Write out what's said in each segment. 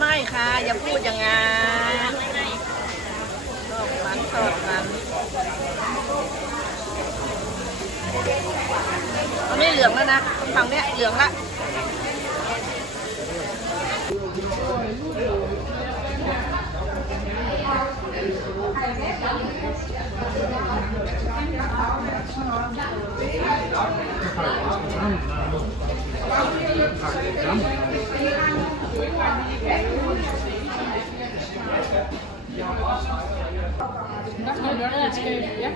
ไม่ค่ะอย่าพูดอย่างงั้นสดมันสดมันอันนี้เหลืองแล้วนะฝั่งเนี้ยเหลืองละDer står mørkeredskab. Ja.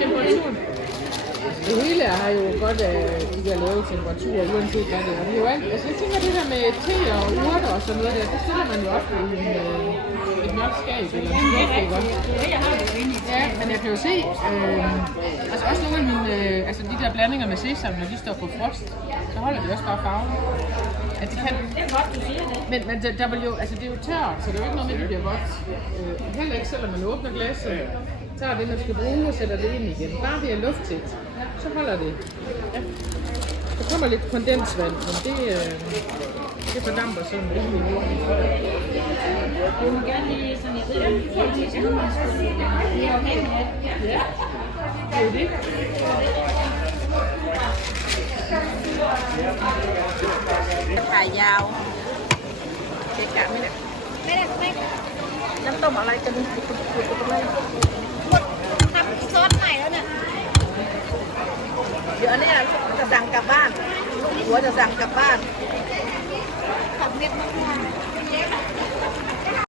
Temperaturen. Det hele har jo godt de der lave temperaturer, uanset hvad det er. Det er jo alt. Altså jeg tænker det der med te og urter og sådan noget der, det stiller man jo ofte i et mørkt skab eller en luft, ikke også? Ja, men jeg kan jo se, altså også nogle af mine, altså de der blandinger med sesam, når de står på frost, så holder de også bare farven. At de kan. Men der vil jo, altså det er jo tørt, så det er jo ikke noget med, at det bliver vådt. Heller ikke selvom man åbner glasset, tager det, man skal bruge og sætter det ind igen. Bare ved at lufttæt, så holder det. Ja. Der kommer lidt kondensvand, men det fordamper sådan rimelig hurtigt. Jeg må gerne lige sådan et det er okay med det. Ja, det er jo det. Kayaเก๊กะไม่ได้น้ำต้มอะไรกันทำซอสใหม่แล้วเนี่ย เดี๋ยวเนี่ยจะสั่งกลับบ้านหัวจะสั่งกลับบ้าน ขับเม็ดมาก